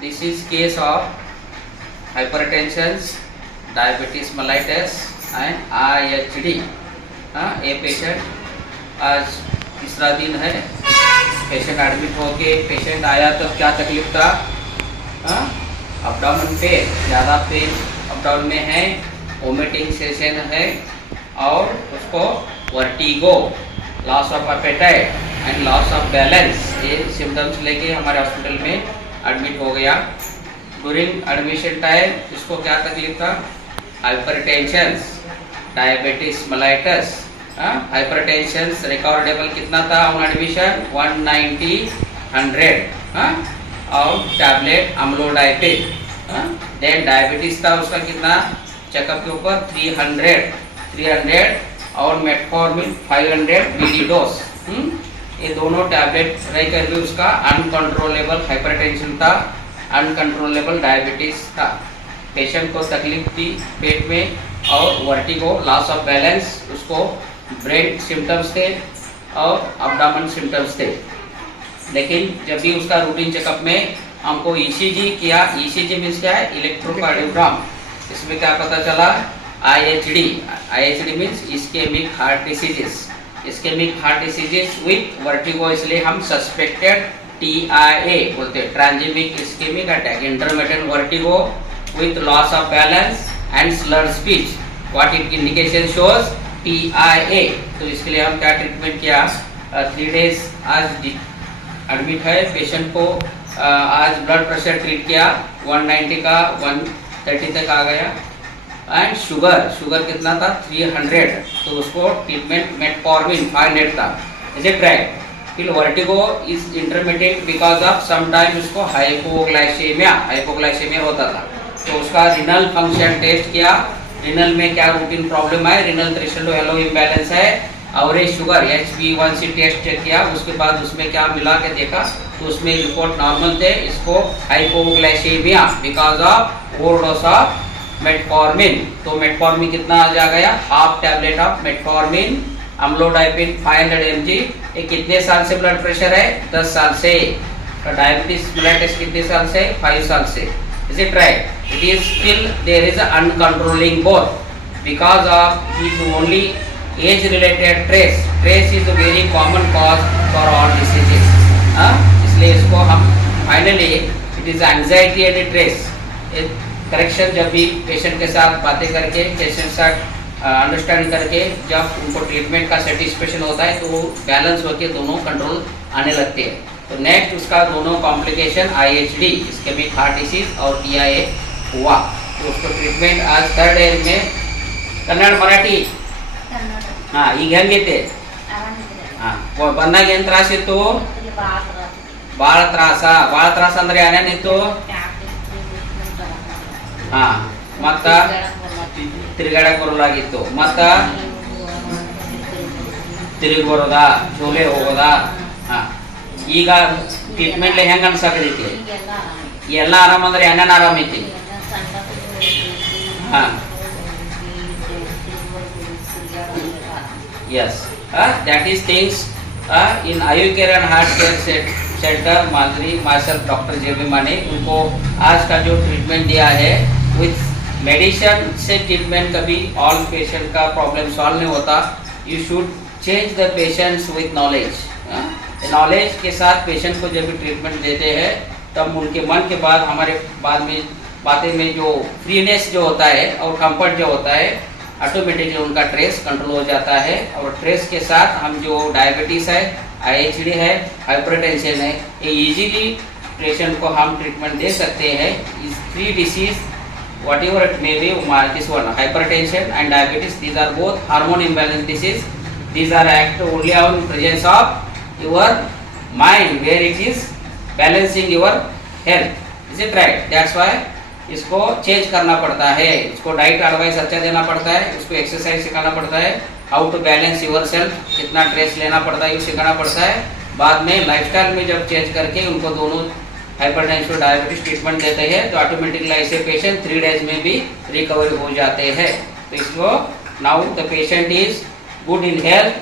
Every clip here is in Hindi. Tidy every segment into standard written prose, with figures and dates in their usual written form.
This is case of hypertension, diabetes mellitus and IHD. ये पेशेंट आज तीसरा दिन है, पेशेंट एडमिट होके पेशेंट आया तो क्या तकलीफ था? अपडाउन पे ज़्यादा पेन अपडाउन में है, वोमिटिंग सेशन है और उसको vertigo, loss of appetite and loss of balance, ये सिम्टम्स लेके हमारे हॉस्पिटल में एडमिट हो गया। ड्यूरिंग एडमिशन टाइम इसको क्या तकलीफ था? Hypertension, diabetes mellitus. Hypertension recover level कितना था ऑन एडमिशन? 190, 100 और टैबलेट अम्लोडाइपिन। देन डायबिटीज था उसका कितना चेकअप के ऊपर? 300 और मेटफॉर्मिन 500 बीडी डोज। ये दोनों टैबलेट रह कर भी उसका अनकंट्रोलेबल हाइपरटेंशन था, अनकंट्रोलेबल डायबिटीज था। पेशेंट को तकलीफ थी पेट में और वर्टिगो, लॉस ऑफ बैलेंस, उसको ब्रेन सिम्टम्स थे और अब्डामन सिम्टम्स थे। लेकिन जब भी उसका रूटीन चेकअप में हमको ईसीजी किया, ईसीजी मीन्स क्या है? इलेक्ट्रोकार्डियोग्राम। इसमें क्या पता चला? IHD means ischaemic heart diseases, ischaemic heart diseases with vertigo, इसलिए हम सस्पेक्टेड TIA बोलते हैं, transient ischaemic attack, intermittent vertigo with loss of balance and slurred speech. What it indication shows? TIA। तो इसके लिए हम क्या ट्रीटमेंट किया? 3 डेज आज एडमिट है पेशेंट को, आज ब्लड प्रेशर ट्रीट किया, 190 का 130 तक आ गया एंड शुगर कितना था? 300। तो उसको ट्रीटमेंट मेटफॉर्मिन 500 था। Is it right? फिर vertigo is intermittent because of some time उसको हाइपोग्लाइसेमिया होता था। तो उसका रिनल फंक्शन टेस्ट किया, रिनल में क्या रूटीन प्रॉब्लम है? रिनल थ्रेशोल्ड हेलो इम्बैलेंस है। Average sugar HbA1c test check किया, उसके बाद उसमें क्या मिला के देखा तो उसमें रिपोर्ट नॉर्मल थे। इसको hypoglycaemia because of overdose of metformin. तो मेटफॉर्मिन कितना आ जा गया? Half tablet of metformin, amlodipine 500 mg। ये कितने साल से ब्लड प्रेशर है? 10 साल से। तो डायबिटीज मेलाइटिस कितने साल से? 5 साल से। Is it right? It is still there is a uncontrolling both because of his only age-related trace. Trace is a very common cause for all diseases. इसलिए इसको हम finally it is anxiety and trace. Correction जब भी पेशेंट के साथ बातें करके, पेशेंट से अंडरस्टैंड करके जब उनको ट्रीटमेंट का सेटिस्फेक्शन होता है तो वो बैलेंस होकर दोनों कंट्रोल आने लगते हैं। तो नेक्स्ट उसका दोनों complication IHD, ischemic heart disease और TIA हुआ। तो उसको ट्रीटमेंट आज 3rd एज में कन्नड़ मराठी ಈಗ ಹೆಂಗೈತೆ? ಬಂದಾಗ ಏನು ತ್ರಾಸಿತ್ತು? ಭಾಳ ತ್ರಾಸ ಅಂದ್ರೆ ಏನೇನಿತ್ತು? ಮತ್ತ ತಿರುಗಾಡಕ್ ಬರಲಾಗಿತ್ತು, ಮತ್ತ ತಿರುಗಿ ಬರೋದಾ, ಜೋಲೆ ಹೋಗೋದಾ? ಈಗ ಟ್ರೀಟ್ಮೆಂಟ್ ಹೆಂಗ ಅನ್ಸಕತೈತಿ? ಎಲ್ಲ ಆರಾಮ ಅಂದ್ರೆ ಏನೇನು ಆರಾಮ ಐತಿ? Yes, that is things in Ayurveda and Heart Care Center, Madhuri Marshall, doctor JB Mane, उनको आज का जो ट्रीटमेंट दिया है विथ मेडिसिन से ट्रीटमेंट कभी ऑल पेशेंट का प्रॉब्लम सॉल्व नहीं होता। You should change the patients with knowledge. Knowledge के साथ पेशेंट को जब भी ट्रीटमेंट देते हैं तब उनके मन के बाद हमारे बाद में बातें में जो फ्रीनेस जो होता है और कंफर्ट जो होता है ऑटोमेटिकली उनका ट्रेस कंट्रोल हो जाता है। और ट्रेस के साथ हम जो डायबिटीज़ है, IHD है, हाइपरटेंशन है, ये इजीली पेशेंट को हम ट्रीटमेंट दे सकते हैं। इस 3 disease whatever it may be, this one hypertension and diabetes, these are both hormone imbalance disease. These are act only on presence of your mind where it is balancing your health. Is it right? That's why इसको चेंज करना पड़ता है, इसको डाइट एडवाइस अच्छा देना पड़ता है, इसको एक्सरसाइज सिखाना पड़ता है, how to balance yourself, कितना स्ट्रेस लेना पड़ता है ये सिखाना पड़ता है। बाद में लाइफस्टाइल में जब चेंज करके उनको दोनों हाइपरटेंशन डायबिटीज ट्रीटमेंट देते हैं तो ऑटोमेटिकली ऐसे पेशेंट 3 डेज में भी रिकवरी हो जाते हैं। तो इसको now the patient is good in health,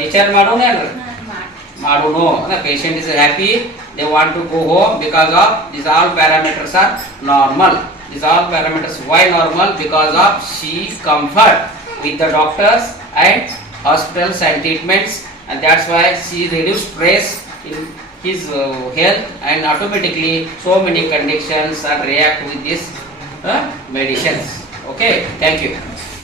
discharge ಮಾಡೋಣ ಮಾಡೋಣ, patient is happy they want to go home because of these all parameters are normal. These all parameters why normal? Because of she comfort with the doctors and hospitals and treatments, and that's why she reduced stress in his health, and automatically so many conditions are react with this medicines. Okay, thank you.